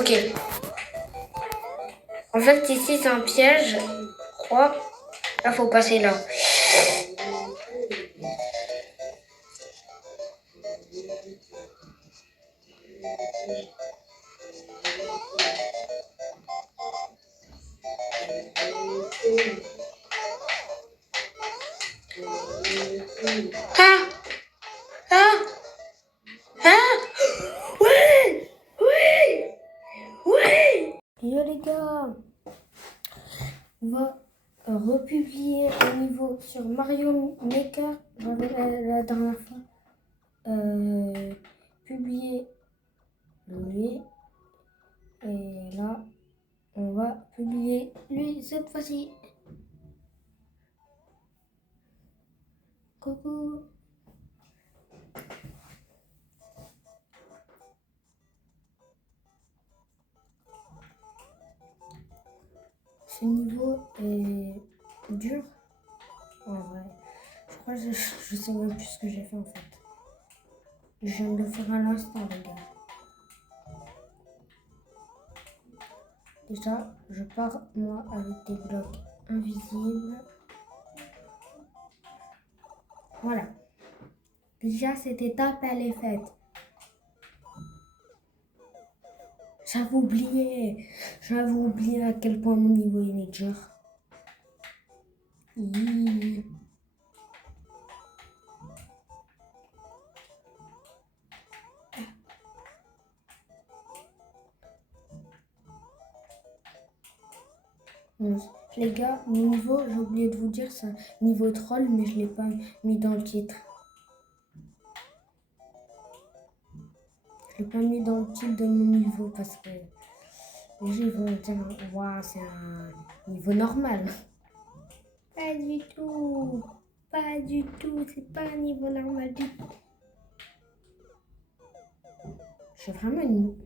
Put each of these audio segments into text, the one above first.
Ok. En fait, ici, c'est un piège. Je crois. Là, faut passer là. Ah! Ah! Ah! Ouais! Ouais! Ouais! Yo les gars! On va republier un niveau sur Mario Maker. J'avais la dernière fois publié lui. Et là, on va publier lui cette fois-ci. Coucou! Ce niveau est dur. En vrai, je crois que je sais même plus ce que j'ai fait en fait. Je viens de le faire à l'instant, les gars. Déjà, je pars moi avec des blocs invisibles. Voilà. Déjà, cette étape, elle est faite. J'avais oublié à quel point mon niveau il est dur. Les gars, mon niveau, j'ai oublié de vous dire, c'est un niveau troll, mais je ne l'ai pas mis dans le titre. Je ne l'ai pas mis dans le titre de mon niveau parce que les gens vont dire, waouh, c'est un niveau normal. Pas du tout. Pas du tout. C'est pas un niveau normal du tout. J'ai vraiment une...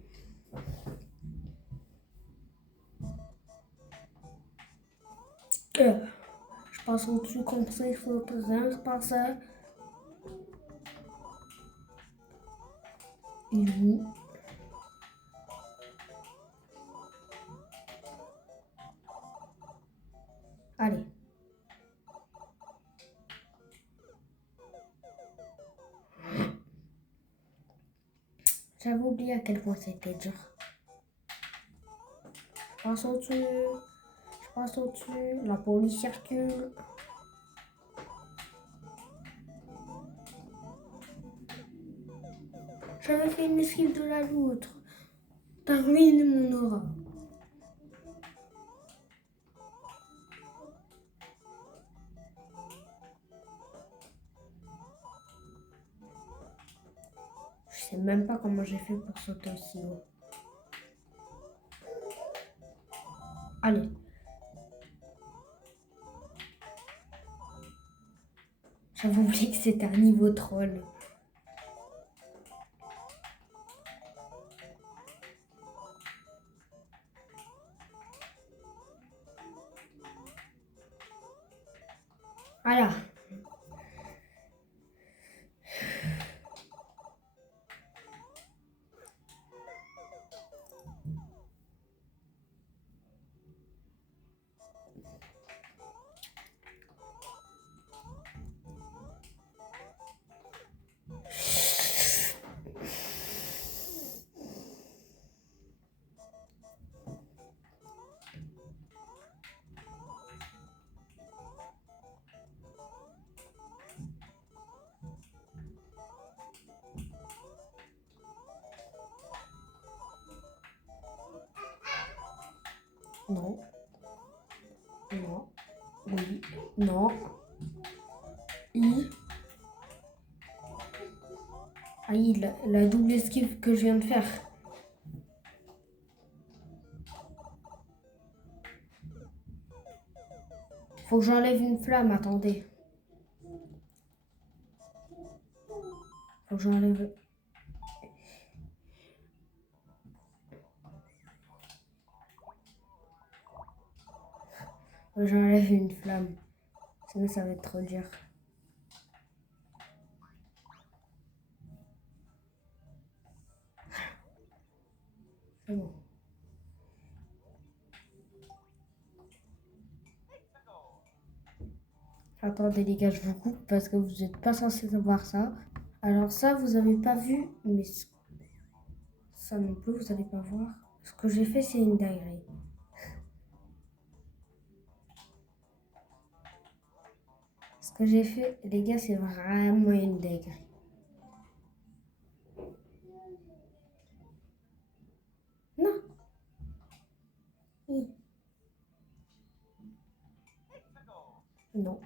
Je passe au-dessus comme ça, il faut rien se passer. Allez. J'avais oublié à quel point c'était dur. Je passe au-dessus. La police circule. J'avais fait une esquive de la loutre. T'as ruiné mon aura. Je sais même pas comment j'ai fait pour sauter aussi haut. Allez. J'avais oublié que c'était un niveau troll. Voilà. Non. Non. Oui. Non. I. Aïe, la double esquive que je viens de faire. Faut que j'enlève une flamme, attendez. Faut que j'enlève... Faut que j'enlève une flamme. Sinon, ça va être trop dur. C'est bon. Attendez les gars, je vous coupe parce que vous n'êtes pas censé savoir ça. Alors ça, vous n'avez pas vu, mais ça non plus, vous n'allez pas voir. Ce que j'ai fait, c'est une dinguerie. Ce que j'ai fait, les gars, c'est vraiment une dinguerie. Non. Oui. Non.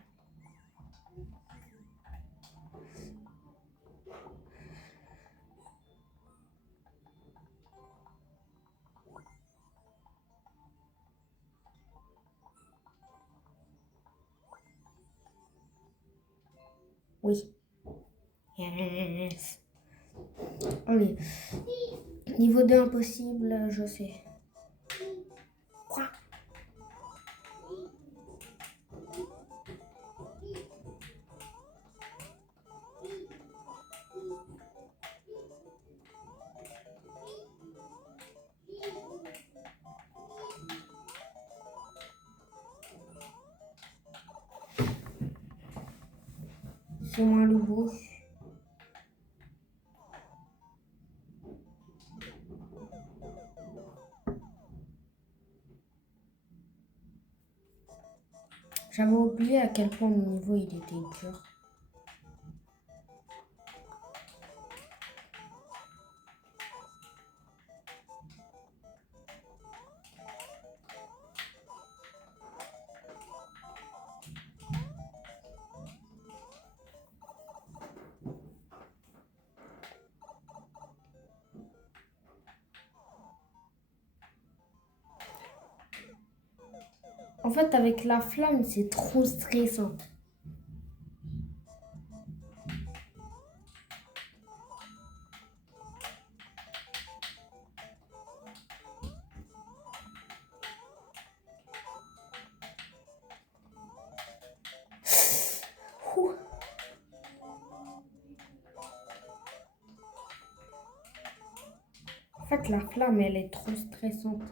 Oui. Yes. Allez. Niveau 2 impossible, je sais. Quoi? C'est moi le boss. J'avais oublié à quel point mon niveau il était dur. En fait, avec la flamme, c'est trop stressant. Ouh. En fait, la flamme, elle est trop stressante.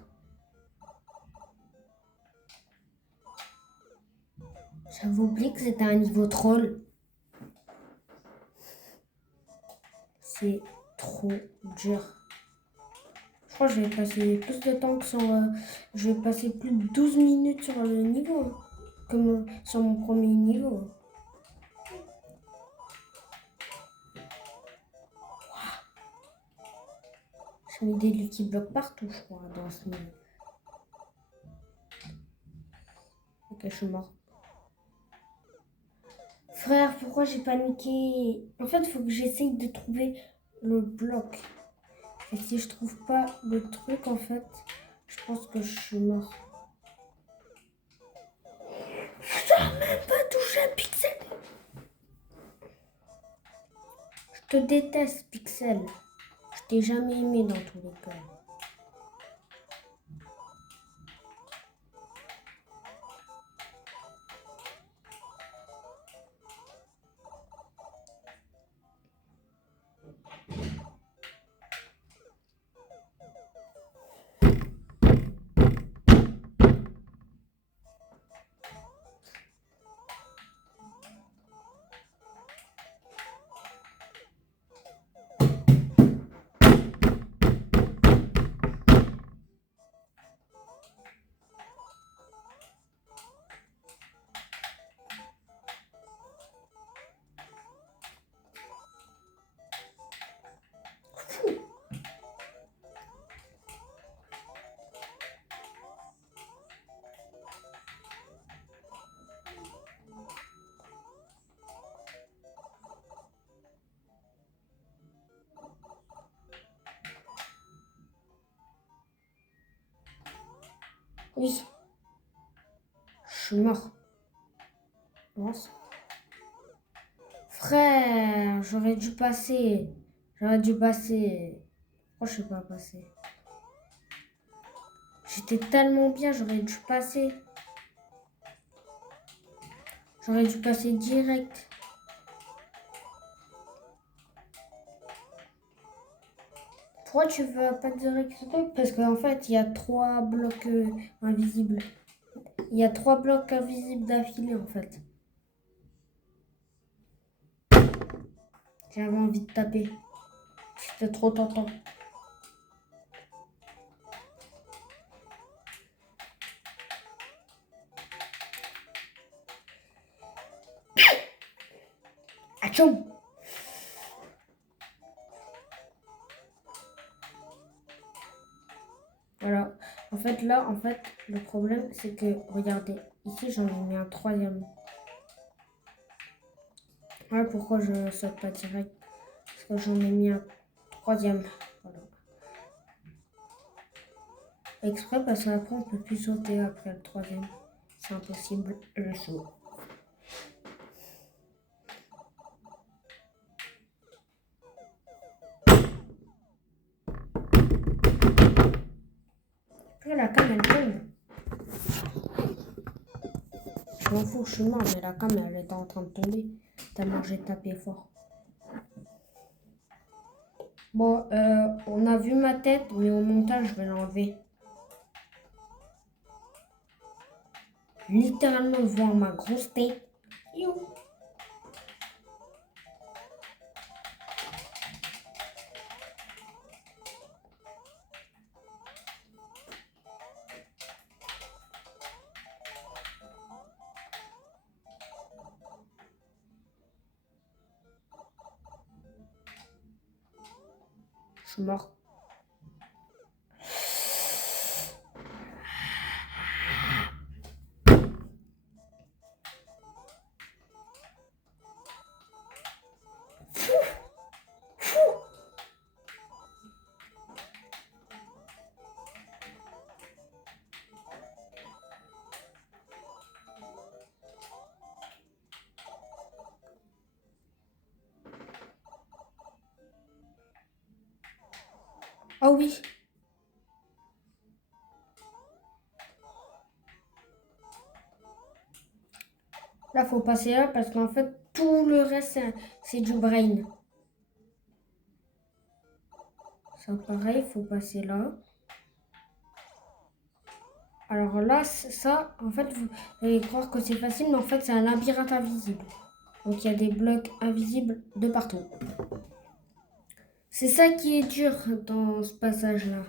J'avais oublié que c'était un niveau troll. C'est trop dur. Je crois que je vais passer plus de temps que sur... je vais passer plus de 12 minutes sur le niveau. Hein, comme sur mon premier niveau. J'ai mis des Lucky Blocs partout, je crois, dans ce niveau. Ok, je suis mort. Frère, pourquoi j'ai paniqué? En fait, il faut que j'essaye de trouver le bloc. Et si je trouve pas le truc, en fait, je pense que je suis mort. Je n'ai même pas touché un pixel. Je te déteste, Pixel. Je t'ai jamais aimé dans tous les cas. Oui, je suis mort. Pense. Frère, j'aurais dû passer. J'aurais dû passer. Pourquoi je suis pas passé? J'étais tellement bien, j'aurais dû passer. J'aurais dû passer direct. Pourquoi tu veux pas direct? Parce qu'en fait, il y a 3 blocs invisibles. Il y a 3 blocs invisibles d'affilée en fait. J'avais envie de taper. C'était trop tentant. Atchou! Alors, en fait, là, le problème, c'est que, regardez, ici, j'en ai mis un troisième. Voilà pourquoi je saute pas direct. Parce que j'en ai mis un troisième. Voilà. Exprès, parce qu'après, on peut plus sauter après le troisième. C'est impossible, je saute. La cam elle tombe. Je m'en fous, je suis mort, mais la cam elle était en train de tomber. Tellement j'ai tapé fort. Bon, on a vu ma tête, mais au montage, je vais l'enlever. Littéralement voir ma grosse tête. You. Je suis mort. Oh oui. Là, faut passer là parce qu'en fait, tout le reste, c'est du brain. Ça, pareil, faut passer là. Alors là, ça, en fait, vous allez croire que c'est facile, mais en fait, c'est un labyrinthe invisible. Donc, il y a des blocs invisibles de partout. C'est ça qui est dur dans ce passage-là.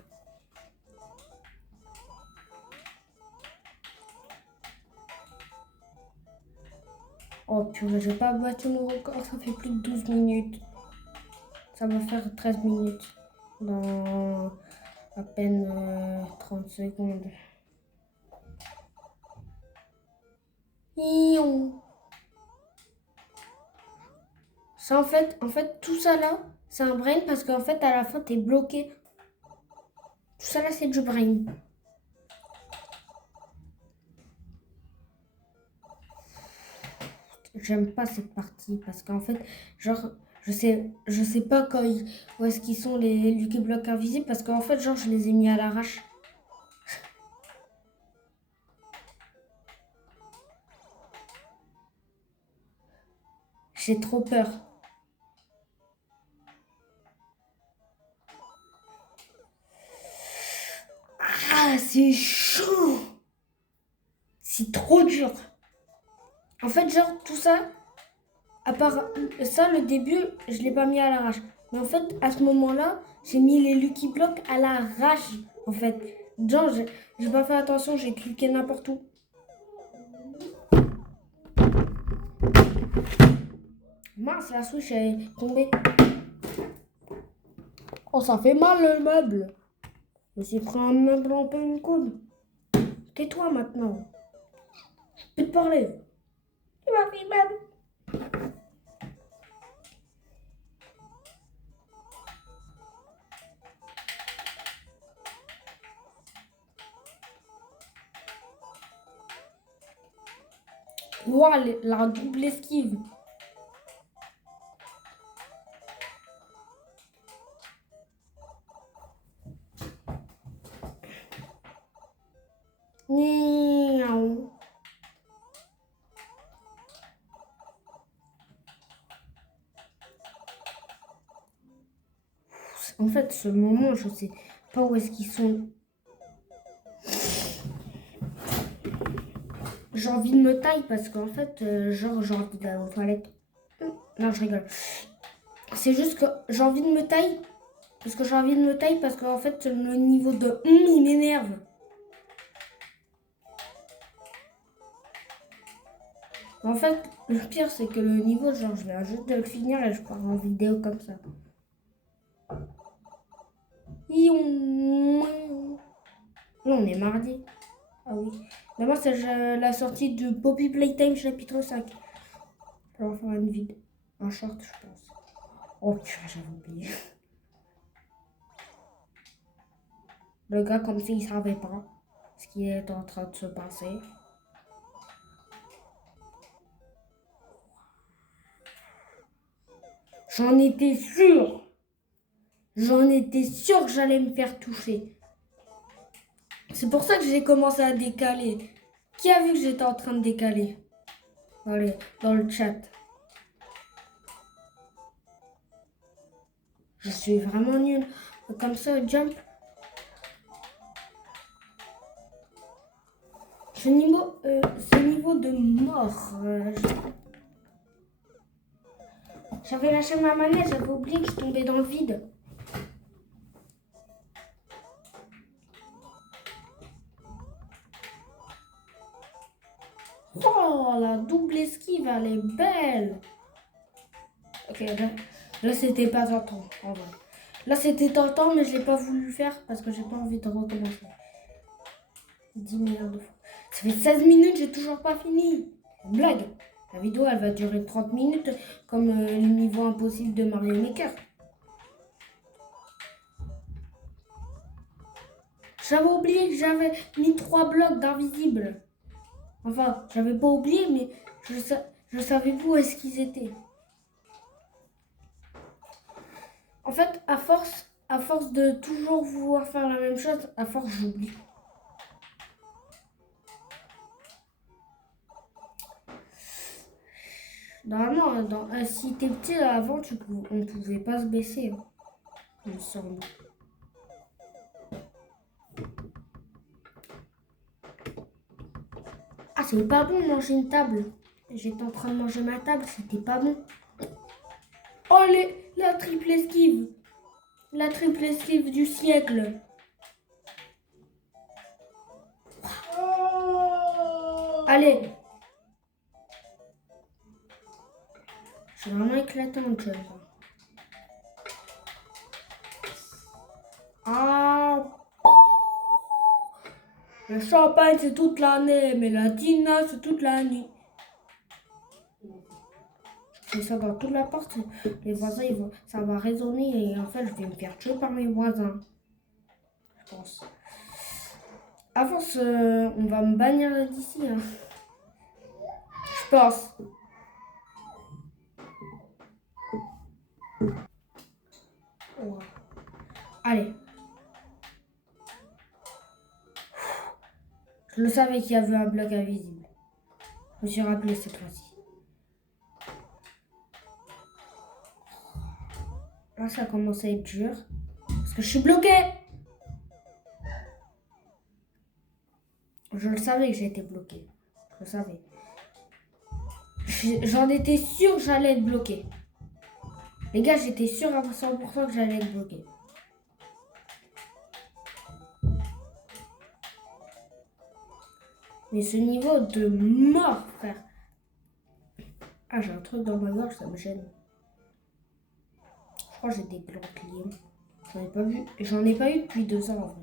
Oh purée, j'ai pas battu mon record, ça fait plus de 12 minutes. Ça va faire 13 minutes dans à peine 30 secondes. Ça, en fait, tout ça là, c'est un brain parce qu'en fait, à la fin, t'es bloqué. Tout ça là, c'est du brain. J'aime pas cette partie parce qu'en fait, genre, je sais pas où est-ce qu'ils sont les Lucky Blocks invisibles parce qu'en fait, genre, je les ai mis à l'arrache. J'ai trop peur. Ah, c'est chaud. C'est trop dur. En fait, genre, tout ça, à part ça, le début, je l'ai pas mis à l'arrache. Mais en fait, à ce moment-là, j'ai mis les Lucky Blocks à l'arrache. En fait, genre, j'ai pas fait attention, j'ai cliqué n'importe où. Mince, la Switch est tombée. Oh, ça fait mal le meuble. Je me suis pris un meuble en pleine coude. Tais-toi maintenant. Je peux te parler. Tu m'as fait mal. Ouah, la double esquive. Miaou. En fait, ce moment, je sais pas où est-ce qu'ils sont. J'ai envie de me tailler parce qu'en fait, genre, j'ai envie d'aller aux toilettes. Non, je rigole. C'est juste que j'ai envie de me tailler. Parce que j'ai envie de me tailler parce qu'en fait, le niveau de il m'énerve. En fait, le pire, c'est que le niveau, genre, je viens juste de le finir et je pars en vidéo comme ça. Là, on est mardi. Ah oui. Demain, c'est la sortie de Poppy Playtime chapitre 5. Je vais en faire une vidéo. Un short, je pense. Oh purée, j'avais oublié. Le gars, comme s'il ne savait pas ce qui est en train de se passer. J'en étais sûre. J'en étais sûre que j'allais me faire toucher. C'est pour ça que j'ai commencé à décaler. Qui a vu que j'étais en train de décaler? Allez, dans le chat. Je suis vraiment nulle. Comme ça, jump. Ce niveau de mort. J'avais lâché ma manette, j'avais oublié que je tombais dans le vide. Oh, la double esquive, elle est belle. Ok, là c'était pas tentant, en vrai. Là c'était tentant, mais je l'ai pas voulu faire parce que j'ai pas envie de recommencer. 10 milliards de fois. Ça fait 16 minutes, j'ai toujours pas fini. Blague. La vidéo, elle va durer 30 minutes, comme le niveau impossible de Mario Maker. J'avais oublié que j'avais mis 3 blocs d'invisible. Enfin, j'avais pas oublié, mais je savais pas où est-ce qu'ils étaient. En fait, à force de toujours vouloir faire la même chose, à force, j'oublie. Normalement, si t'es petit avant, on pouvait pas se baisser. Hein, il me semble. Ah, c'est pas bon de manger une table. J'étais en train de manger ma table, c'était pas bon. Oh, la triple esquive. La triple esquive du siècle. Allez. C'est vraiment éclatant de chose. Ah. Le champagne, c'est toute l'année, mais la tina, c'est toute la nuit. Je fais ça dans toute la porte. Les voisins, ça va résonner et en fait, je vais me faire tuer par mes voisins. Je pense. Avance, on va me bannir d'ici. Hein. Je pense. Oh. Allez. Je le savais qu'il y avait un bloc invisible. Je me suis rappelé cette fois-ci. Là, ça commence à être dur. Parce que je suis bloqué. Je le savais que j'étais bloqué. Je le savais. J'en étais sûre que j'allais être bloqué. Les gars, j'étais sûre à 100% que j'allais être bloqué. Mais ce niveau de mort, frère. Ah, j'ai un truc dans ma gorge, ça me gêne. Je crois que j'ai des plantes liées. J'en ai pas vu. J'en ai pas eu depuis 2 ans en vrai.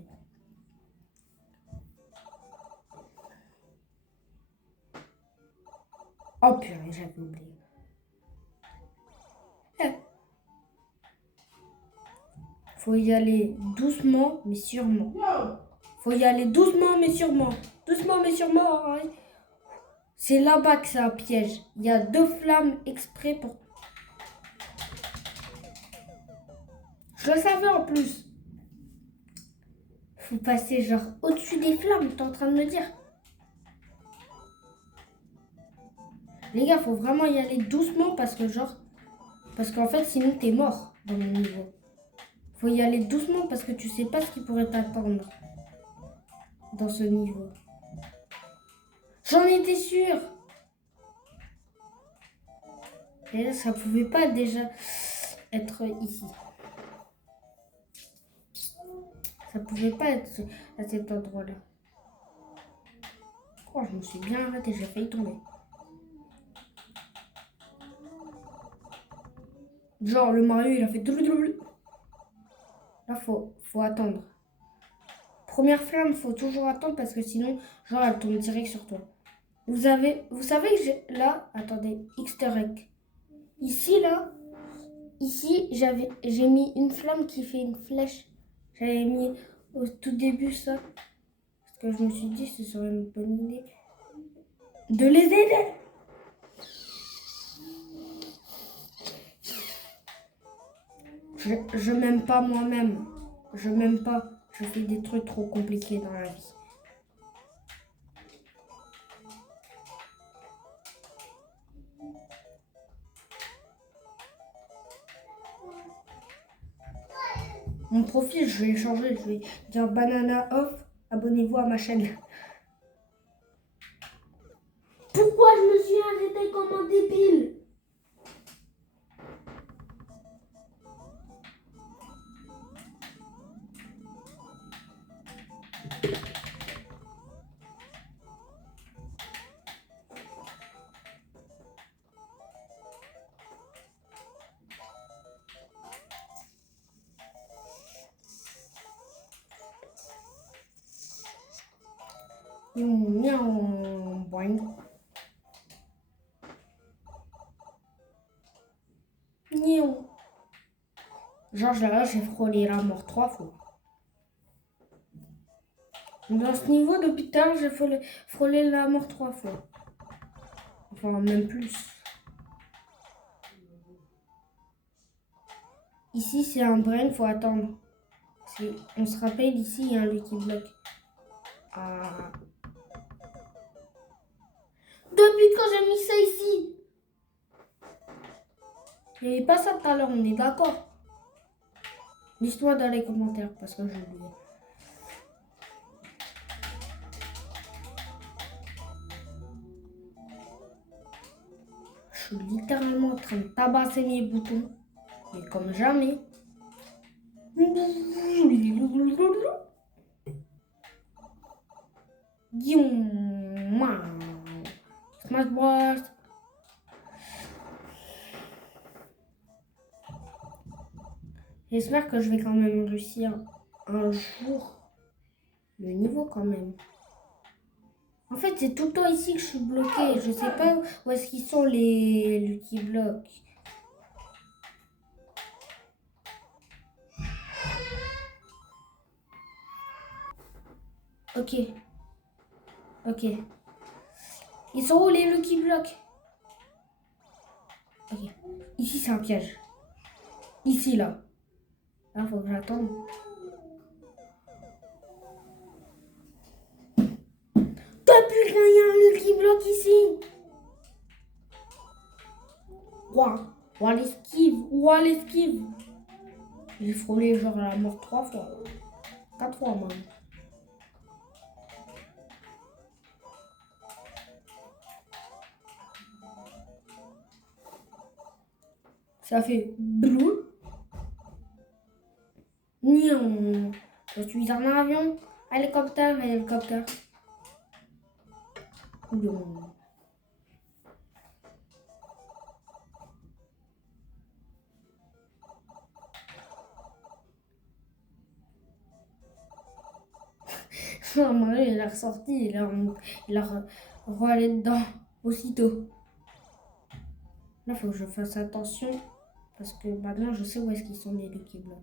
Oh purée, j'avais oublié. Faut y aller doucement, mais sûrement. Faut y aller doucement, mais sûrement. Doucement, mais sûrement. Hein. C'est là-bas que c'est un piège. Il y a 2 flammes exprès pour... Je le savais en plus. Faut passer genre au-dessus des flammes, t'es en train de me dire. Les gars, faut vraiment y aller doucement parce que genre... Parce qu'en fait, sinon t'es mort dans le niveau. Faut y aller doucement parce que tu sais pas ce qui pourrait t'attendre dans ce niveau. J'en étais sûre. Et là, ça pouvait pas déjà être ici. Ça pouvait pas être à cet endroit-là. Oh, je me suis bien arrêtée, j'ai failli tomber. Genre, le Mario, il a fait double. Là, faut attendre. Première flamme, faut toujours attendre parce que sinon, genre, elle tombe direct sur toi. Vous savez que j'ai là, attendez, Easter egg. Ici, là, ici, j'ai mis une flamme qui fait une flèche. J'avais mis au tout début ça. Parce que je me suis dit, ce serait une bonne idée de les aider. Je m'aime pas moi-même. Je m'aime pas. Je fais des trucs trop compliqués dans la vie. Mon profil, je vais le changer. Je vais dire banana off. Abonnez-vous à ma chaîne. Pourquoi je me suis arrêtée comme un débile? Miaou, boing. Miaou. Genre là, j'ai frôlé la mort 3 fois. Dans ce niveau, depuis tout à l'heure, j'ai frôlé la mort 3 fois. Enfin, même plus. Ici, c'est un brain, faut attendre. On se rappelle, ici, il y a un Lucky Block. Ah. Depuis quand j'ai mis ça ici? Il n'y avait pas ça tout à l'heure, on est d'accord? Dis-moi dans les commentaires, parce que j'ai oublié. Je suis littéralement en train de tabasser mes boutons. Mais comme jamais. Smash Bros. J'espère que je vais quand même réussir un jour le niveau quand même. En fait, c'est tout le temps ici que je suis bloquée. Je sais pas où est-ce qu'ils sont les Lucky Blocks. Ok. Ok. Ils sont où les Lucky Blocks? Ok. Ici, c'est un piège. Ici, là. Là, faut que j'attende. Depuis qu'il y a un Lucky Block ici. Ouah. Ouah, l'esquive. Ouah, l'esquive. J'ai frôlé genre la mort 3 fois. 4 fois, même. Ça fait blou. Nion. Je suis un avion. Hélicoptère, hélicoptère. Nion. Oh, Mario, il est ressorti. Il a roulé dedans aussitôt. Là, il faut que je fasse attention. Parce que maintenant, je sais où est-ce qu'ils sont les Lucky Blocks.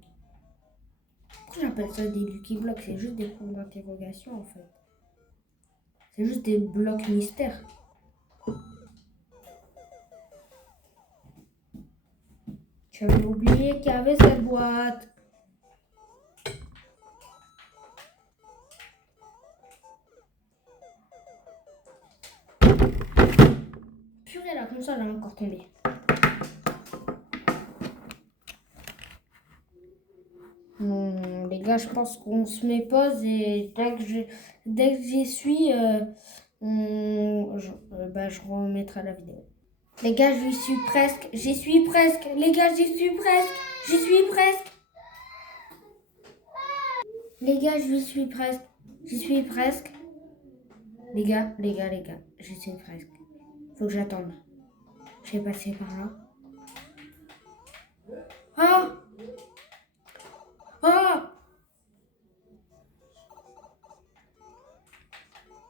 Pourquoi j'appelle ça des Lucky Blocks? C'est juste des points d'interrogation, en fait. C'est juste des blocs mystères. J'avais oublié qu'il y avait cette boîte. Purée, la console a encore tombé. Les gars, je pense qu'on se met pause et dès que j'y suis, je remettrai la vidéo. Les gars, j'y suis presque. J'y suis presque. Les gars, j'y suis presque. J'y suis presque. Les gars, j'y suis presque. J'y suis presque. Les gars, j'y suis presque. Faut que j'attende. Je vais passer par là. Ah! Ah!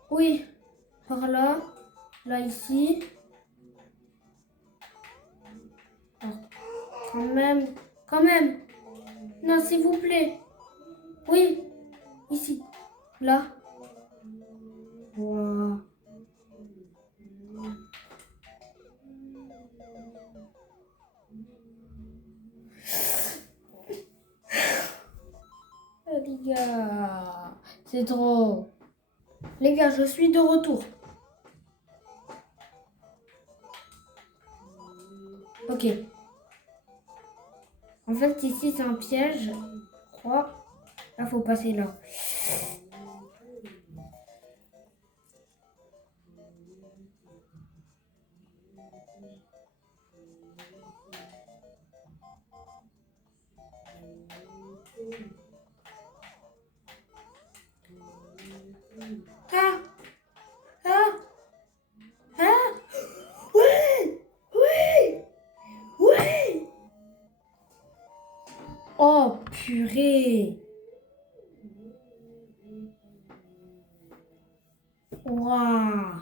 Oui, par là. Là, ici. Alors, quand même. Non, s'il vous plaît. Oui, ici. Là. Wow. Oh, les gars, c'est trop. Les gars, je suis de retour. Ok. En fait, ici, c'est un piège. Je crois. Là, faut passer là. Ah! Ah! Ah! Oui! Oui! Oui! Oh, purée! Waouh!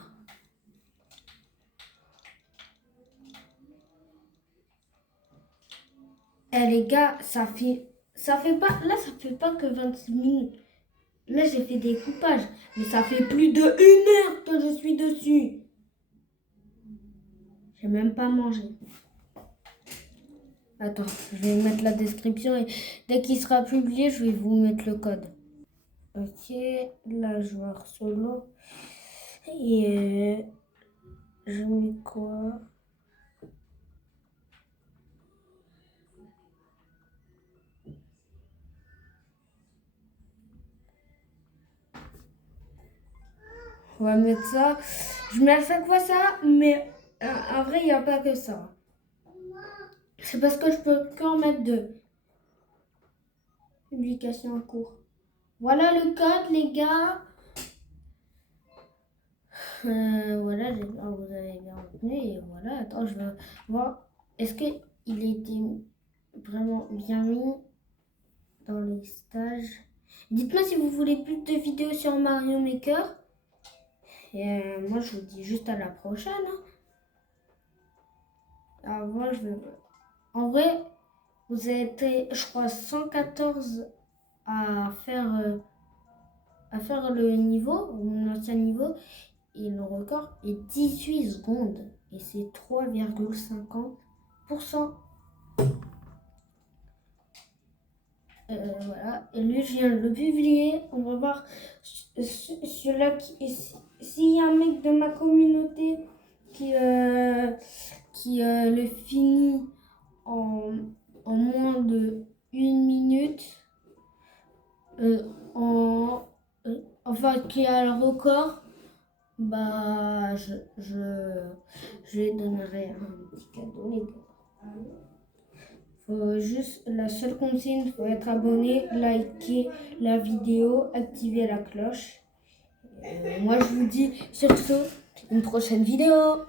Eh les gars, ça fait pas, là ça fait pas que 26 minutes. Là j'ai fait des coupages, mais ça fait plus de 1 heure que je suis dessus. J'ai même pas mangé. Attends, je vais mettre la description et dès qu'il sera publié, je vais vous mettre le code. Ok, là joueur solo. Et je mets quoi? On va mettre ça. Je mets à chaque fois ça, mais en vrai, il n'y a pas que ça. C'est parce que je peux qu'en mettre 2. Publication en cours. Voilà le code, les gars. Voilà, vous avez bien retenu. Et voilà, attends, je vais voir. Est-ce qu'il a été vraiment bien mis dans les stages? Dites-moi si vous voulez plus de vidéos sur Mario Maker. Et moi, je vous dis juste à la prochaine. Hein. Alors, moi, je vais... En vrai, vous avez été, je crois, 114 à faire le niveau, mon ancien niveau. Et le record est 18 secondes. Et c'est 3,50%. Voilà. Et lui, je viens de le publier. On va voir celui-là s'il y a un mec de ma communauté qui le finit en moins de 1 minute. Enfin, qui a le record. Bah, je lui donnerai un petit cadeau, les gars. Faut juste, la seule consigne, faut être abonné, liker la vidéo, activer la cloche. Moi, je vous dis sur ce, une prochaine vidéo.